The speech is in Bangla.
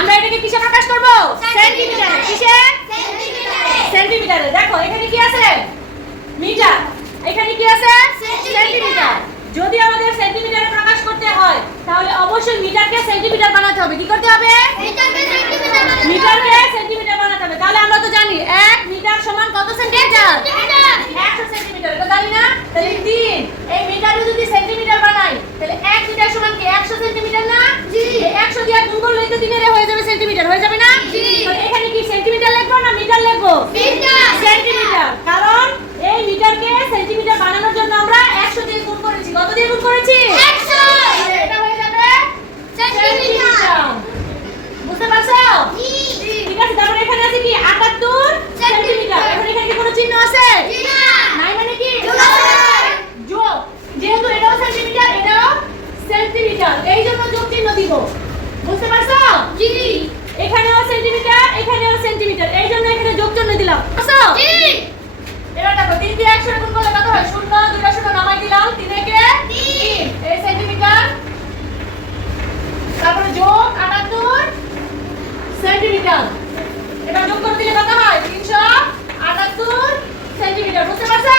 আমরা এটাকে কিসে প্রকাশ করব? সেন্টিমিটারে। কিসে? সেন্টিমিটারে। দেখো এখানে কি আছে? মিটার। এখানে কি আছে? সেন্টিমিটার। যদি আমাদের সেন্টিমিটারে প্রকাশ করতে হয় তাহলে অবশ্যই মিটারকে সেন্টিমিটার বানাতে হবে। কি করতে হবে? মিটারকে সেন্টিমিটার বানাতে হবে। তাহলে আমরা তো জানি 1 মিটার সমান কত সেন্টিমিটার? 100 সেন্টিমিটার। এটা জানি না? তাহলে 3 এই মিটারে যদি সেন্টিমিটার বানাই তাহলে 1 মিটার সমান কি 100 সেন্টিমিটার না? জি। এই 100 দিয়ে গুণ করলেই তো 3 এর হয়ে যাবে সেন্টিমিটার। হয়ে যাবে না? জি। তাহলে এখানে কি সেন্টিমিটার লিখবো না মিটার লিখবো? মিটার। সেন্টিমিটার। কারণ এই মিটারকে সেন্টিমিটার বানানোর জন্য আমরা 100 দিয়ে গুণ করেছি। কত দিয়ে গুণ করেছি? 100। এটা হয়ে যাবে সেন্টিমিটার। বুঝতে পারছো? জি। ঠিক আছে, তারপর এখানে আছে কি 78 সেন্টিমিটার। এখন এখানে কি কোনো চিহ্ন আছে? না। নাই মানে কি? যোগ। যেহেতু এটাও সেন্টিমিটার এটাও সেন্টিমিটার, এই জন্য যোগ চিহ্ন দিব। বুঝতে পারছো? জি। এখানেও সেন্টিমিটার এখানেও সেন্টিমিটার, এই জন্য এখানে যোগ চিহ্ন দিলাম। বুঝছো? জি। এবার দেখো 3 দিয়ে 100 গুণ করলে কত হয়? 0 দুইটা শূন্য নামাই দিলাম, 3 একে 3 এই সেন্টিমিটার। তারপরে যোগ 78 সেন্টিমিটার। এটা যোগ করে দিলে কত হয়? 378 সেন্টিমিটার। বুঝতে পারছো?